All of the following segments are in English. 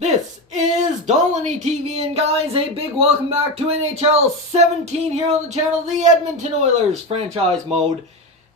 This is Dolany TV, and guys, a big welcome back to NHL 17 here on the channel, the Edmonton Oilers franchise mode.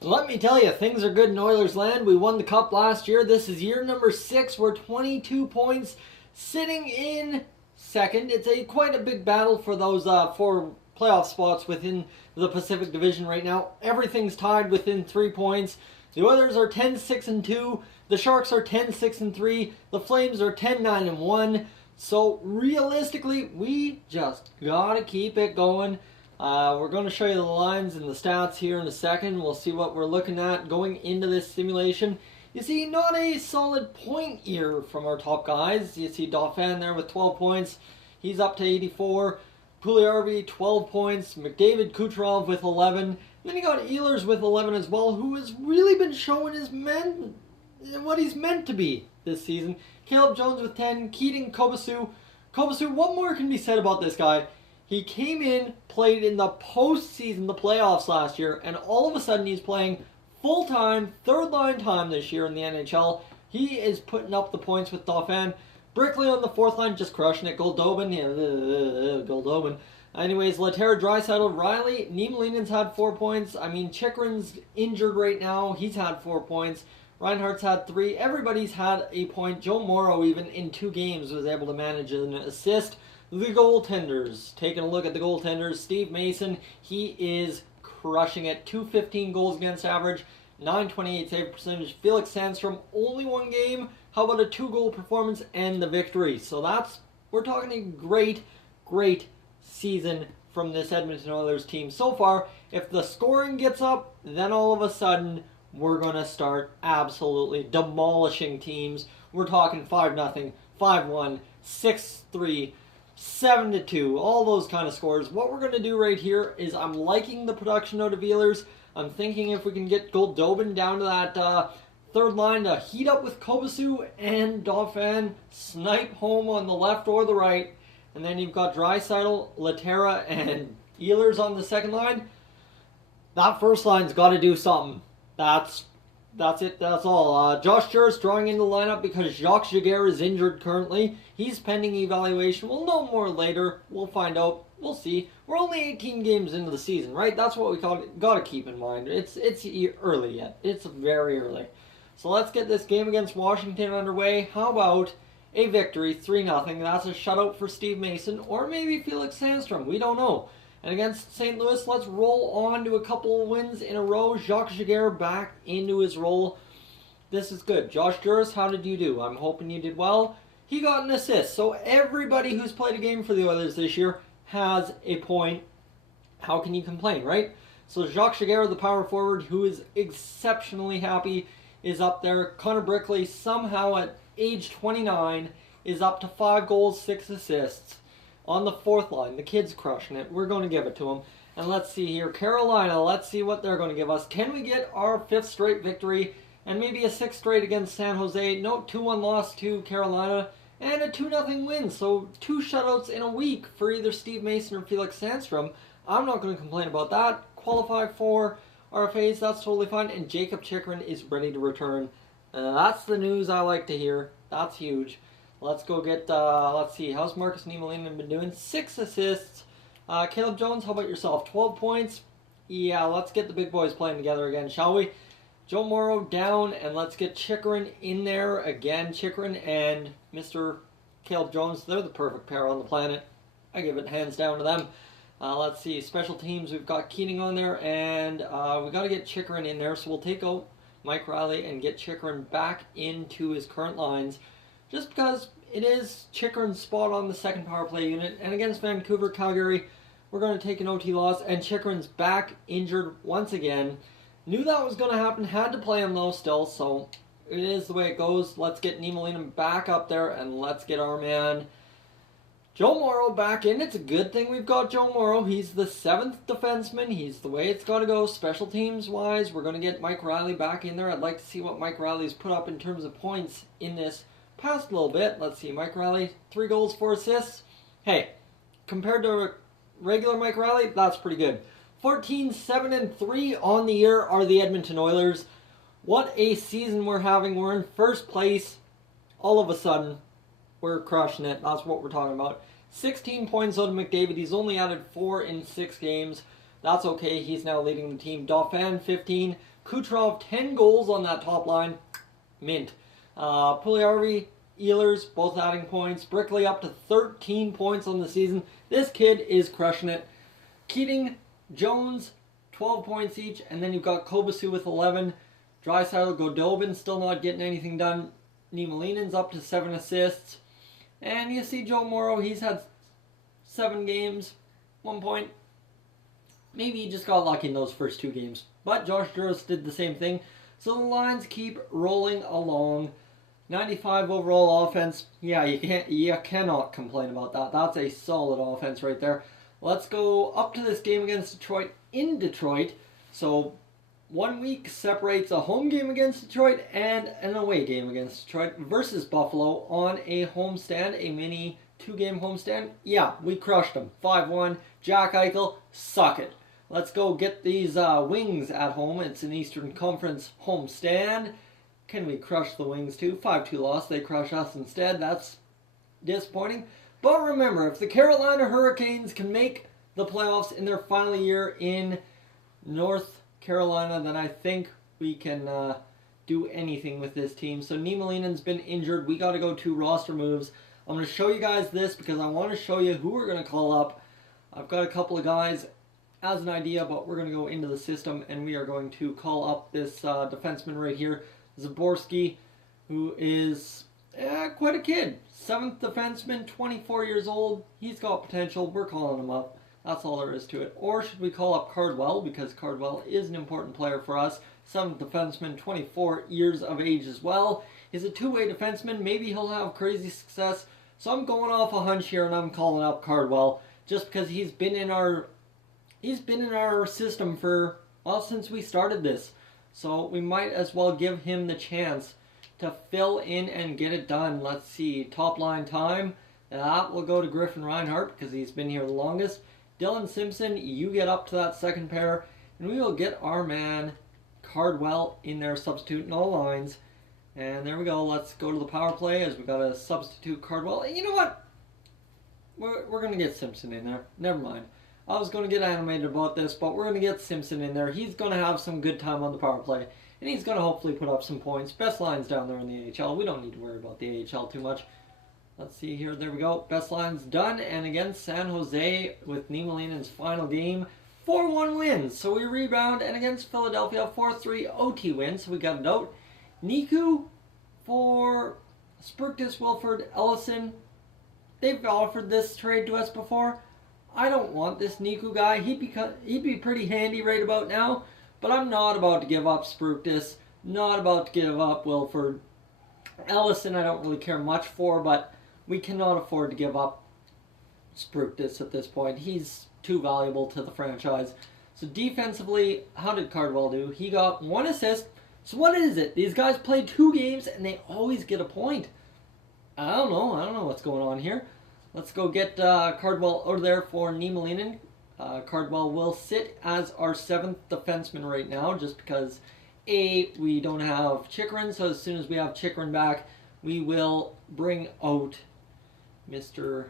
And let me tell you, things are good in Oilers land. We won the Cup last year. This is year number 6. We're 22 points, sitting in second. It's quite a big battle for those 4 playoff spots within the Pacific Division right now. Everything's tied within 3 points. The Oilers are 10-6-2. The Sharks are 10-6-3. The Flames are 10-9-1. So realistically, we just gotta keep it going. We're going to show you the lines and the stats here in a second. We'll see what we're looking at going into this simulation. You see, not a solid point year from our top guys. You see Dauphin there with 12 points. He's up to 84. Puljujärvi, 12 points. McDavid, Kucherov with 11. Then you got Ehlers with 11 as well, who has really been showing what he's meant to be this season. Caleb Jones with 10. Keating, Kobasu. What more can be said about this guy? He came in, played in the postseason, the playoffs last year, and all of a sudden he's playing full-time, third-line time this year in the NHL. He is putting up the points with Dauphin. Brickley on the fourth line, just crushing it. Goldobin. Anyways, Lehtera, Draisaitl, Riley, Niemelainen's had 4 points. I mean, Chychrun's injured right now. He's had 4 points. Reinhardt's had 3. Everybody's had a point. Joe Morrow, even in 2 games, was able to manage an assist. The goaltenders. Taking a look at the goaltenders. Steve Mason, he is crushing it. 215 goals against average. 928 save percentage. Felix Sandstrom, only 1 game. How about a 2-goal performance and the victory? So we're talking a great season from this Edmonton Oilers team so far. If the scoring gets up, then all of a sudden we're going to start absolutely demolishing teams. We're talking 5-0, 5-1, 6-3, 7-2, all those kind of scores. What we're going to do right here is I'm liking the production out of Ehlers. I'm thinking if we can get Goldobin down to that third line to heat up with Kobasu and Dauphin, snipe home on the left or the right, and then you've got Draisaitl, Lehtera, and Ehlers on the second line. That first line's got to do something. That's it. That's all. Josh Jers drawing into the lineup because Jacques Giguère is injured currently. He's pending evaluation. We'll know more later. We'll find out. We'll see. We're only 18 games into the season, right? That's what we got to keep in mind. It's early yet. It's very early. So let's get this game against Washington underway. How about a victory, 3-0. That's a shutout for Steve Mason, or maybe Felix Sandstrom. We don't know. And against St. Louis, let's roll on to a couple of wins in a row. Jacques Giguère back into his role. This is good. Josh Jers, how did you do? I'm hoping you did well. He got an assist. So everybody who's played a game for the Oilers this year has a point. How can you complain, right? So Jacques Giguère, the power forward, who is exceptionally happy, is up there. Connor Brickley, somehow at age 29, is up to 5 goals, 6 assists. On the fourth line, the kid's crushing it. We're going to give it to him. And let's see here. Carolina, let's see what they're going to give us. Can we get our 5th straight victory and maybe a 6th straight against San Jose? No, 2-1 loss to Carolina and a 2-0 win. So 2 shutouts in a week for either Steve Mason or Felix Sandstrom. I'm not going to complain about that. Qualify for RFAs, that's totally fine. And Jacob Chychrun is ready to return. That's the news I like to hear. That's huge. Let's go get, let's see, how's Marcus Niemelainen been doing? 6 assists. Caleb Jones, how about yourself? 12 points? Yeah, let's get the big boys playing together again, shall we? Joe Morrow down, and let's get Chychrun in there again. Chychrun and Mr. Caleb Jones, they're the perfect pair on the planet. I give it hands down to them. Let's see, special teams, we've got Keating on there, and we got to get Chychrun in there, so we'll take out Mike Riley and get Chychrun back into his current lines. Just because it is Chychrun's spot on the second power play unit. And against Vancouver, Calgary, we're going to take an OT loss. And Chychrun's back injured once again. Knew that was going to happen. Had to play him though still. So it is the way it goes. Let's get Niemelainen back up there. And let's get our man Joe Morrow back in. It's a good thing we've got Joe Morrow. He's the 7th defenseman. He's the way it's got to go special teams wise. We're going to get Mike Riley back in there. I'd like to see what Mike Riley's put up in terms of points in this past a little bit. Let's see, Mike Riley, 3 goals, 4 assists. Hey, compared to regular Mike Riley, that's pretty good. 14-7-3 on the year are the Edmonton Oilers. What a season we're having. We're in first place all of a sudden. we're crushing it. That's what we're talking about. 16 points out of McDavid. He's only added 4 in 6 games. That's okay. He's now leading the team. Dauphin, 15. Kucherov, 10 goals on that top line. Mint. Puljujärvi, Oilers, both adding points. Brickley up to 13 points on the season. This kid is crushing it. Keating, Jones, 12 points each. And then you've got Kobasu with 11. Draisaitl, Goldobin still not getting anything done. Niemelainen's up to 7 assists. And you see Joe Morrow, he's had 7 games, 1 point. Maybe he just got lucky in those first 2 games. But Josh Duras did the same thing. So the lines keep rolling along. 95 overall offense. Yeah, you cannot complain about that. That's a solid offense right there. Let's go up to this game against Detroit in Detroit. So 1 week separates a home game against Detroit and an away game against Detroit versus Buffalo on a homestand, a mini 2-game homestand. Yeah, we crushed them. 5-1. Jack Eichel, suck it. Let's go get these Wings at home. It's an Eastern Conference homestand. Can we crush the Wings too? 5-2 loss. They crush us instead. That's disappointing. But remember, if the Carolina Hurricanes can make the playoffs in their final year in North Carolina, then I think we can do anything with this team. So Niemelainen's been injured. We got to go 2 roster moves. I'm going to show you guys this because I want to show you who we're going to call up. I've got a couple of guys as an idea, but we're going to go into the system and we are going to call up this defenseman right here, Zaborski, who is quite a kid. 7th defenseman, 24 years old. He's got potential. We're calling him up. That's all there is to it. Or should we call up Cardwell, because Cardwell is an important player for us. 7th defenseman, 24 years of age as well. He's a 2-way defenseman. Maybe he'll have crazy success. So I'm going off a hunch here and I'm calling up Cardwell just because he's been in our system for, well, since we started this. So we might as well give him the chance to fill in and get it done. Let's see, top line time. That will go to Griffin Reinhart because he's been here the longest. Dylan Simpson, you get up to that second pair, and we will get our man Cardwell in there, substituting all lines. And there we go. Let's go to the power play as we got to substitute Cardwell. And you know what? We're going to get Simpson in there. Never mind. I was going to get animated about this, but we're going to get Simpson in there. He's going to have some good time on the power play, and he's going to hopefully put up some points. Best lines down there in the AHL. We don't need to worry about the AHL too much. Let's see here. There we go. Best lines done. And against San Jose with Niemelainen's final game, 4-1 wins. So we rebound. And against Philadelphia, 4-3 OT win. So we got a note. Niku for Spurkis, Wilford, Ellison. They've offered this trade to us before. I don't want this Niku guy. He'd be pretty handy right about now. But I'm not about to give up Spurkis. Not about to give up Wilford. Ellison I don't really care much for, but we cannot afford to give up Spurkis at this point. He's too valuable to the franchise. So defensively, how did Cardwell do? He got 1 assist. So what is it? These guys play 2 games and they always get a point. I don't know what's going on here. Let's go get Cardwell out of there for Niemelainen. Cardwell will sit as our 7th defenseman right now, just because we don't have Chychrun. So as soon as we have Chychrun back, we will bring out Mr.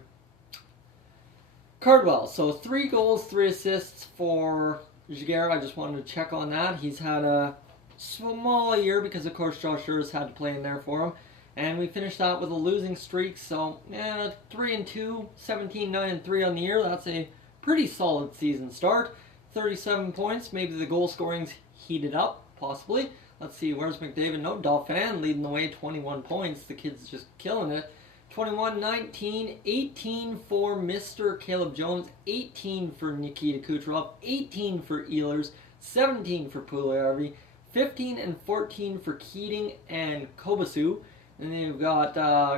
Cardwell. So 3 goals, 3 assists for Giguère. I just wanted to check on that. He's had a small year because, of course, Josh Duras had to play in there for him. And we finished that with a losing streak. So 3-2, 17-9-3 on the year. That's a pretty solid season start. 37 points. Maybe the goal scoring's heated up, possibly. Let's see, where's McDavid? No, Dauphin leading the way, 21 points. The kid's just killing it. 21-19, 18 for Mr. Caleb Jones, 18 for Nikita Kucherov, 18 for Oilers, 17 for Puljujärvi, 15 and 14 for Keating and Kobasu. And then you've got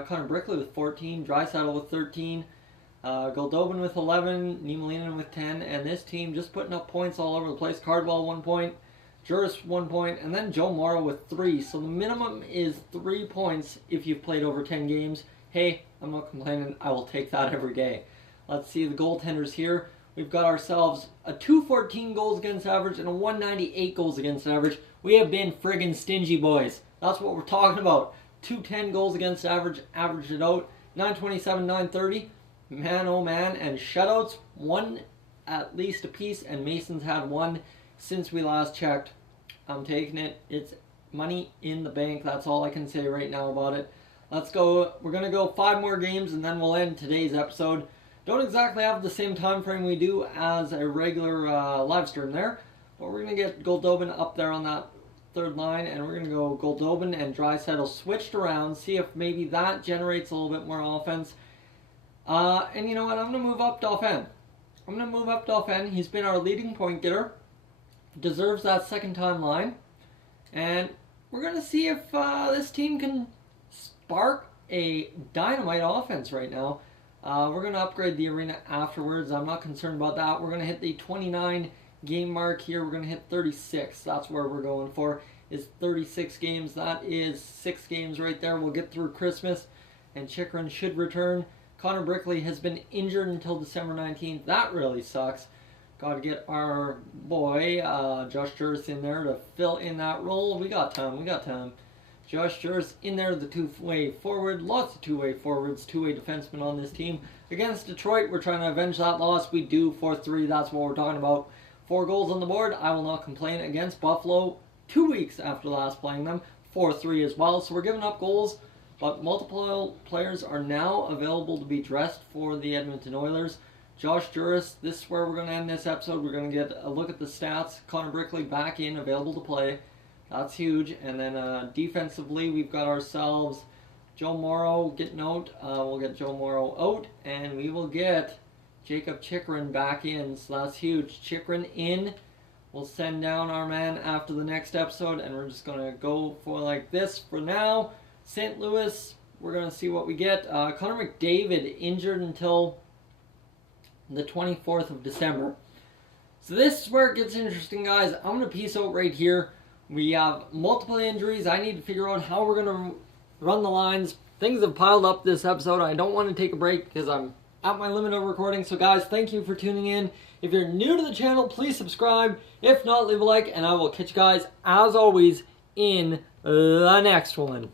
Connor Brickley with 14, Draisaitl with 13, Goldobin with 11, Niemelainen with 10, and this team just putting up points all over the place. Cardwell 1 point, Juris 1 point, and then Joe Morrow with 3. So the minimum is 3 points if you've played over 10 games. Hey, I'm not complaining. I will take that every day. Let's see the goaltenders here. We've got ourselves a 214 goals against average and a 198 goals against average. We have been friggin' stingy, boys. That's what we're talking about. 210 goals against average, averaged it out. 927, 930. Man, oh man. And shutouts, one at least a piece. And Mason's had one since we last checked. I'm taking it. It's money in the bank. That's all I can say right now about it. Let's go. We're going to go 5 more games and then we'll end today's episode. Don't exactly have the same time frame we do as a regular live stream there. But we're going to get Goldobin up there on that third line. And we're going to go Goldobin and Draisaitl switched around. See if maybe that generates a little bit more offense. And you know what? I'm going to move up Dauphin. He's been our leading point getter. Deserves that second time line. And we're going to see if this team can spark a dynamite offense right now. We're going to upgrade the arena afterwards. I'm not concerned about that. We're going to hit the 29 game mark here. We're going to hit 36. That's where we're going for, is 36 games. That is 6 games right there. We'll get through Christmas and Chychrun should return. Connor Brickley has been injured until December 19th. That really sucks. Got to get our boy Josh Juris in there to fill in that role. We got time. Josh Juris in there, the two-way forward. Lots of two-way forwards, two-way defensemen on this team. Against Detroit, we're trying to avenge that loss. We do 4-3. That's what we're talking about. 4 goals on the board. I will not complain. Against Buffalo, 2 weeks after last playing them, 4-3 as well. So we're giving up goals, but multiple players are now available to be dressed for the Edmonton Oilers. Josh Juris, this is where we're going to end this episode. We're going to get a look at the stats. Connor Brickley back in, available to play. That's huge. And then defensively, we've got ourselves Joe Morrow getting out. We'll get Joe Morrow out, and we will get Jacob Chychrun back in. So that's huge. Chychrun in. We'll send down our man after the next episode, and we're just going to go for like this for now. St. Louis, we're going to see what we get. Connor McDavid injured until the 24th of December. So this is where it gets interesting, guys. I'm going to peace out right here. We have multiple injuries. I need to figure out how we're going to run the lines. Things have piled up this episode. I don't want to take a break because I'm at my limit of recording. So guys, thank you for tuning in. If you're new to the channel, please subscribe. If not, leave a like, and I will catch you guys, as always, in the next one.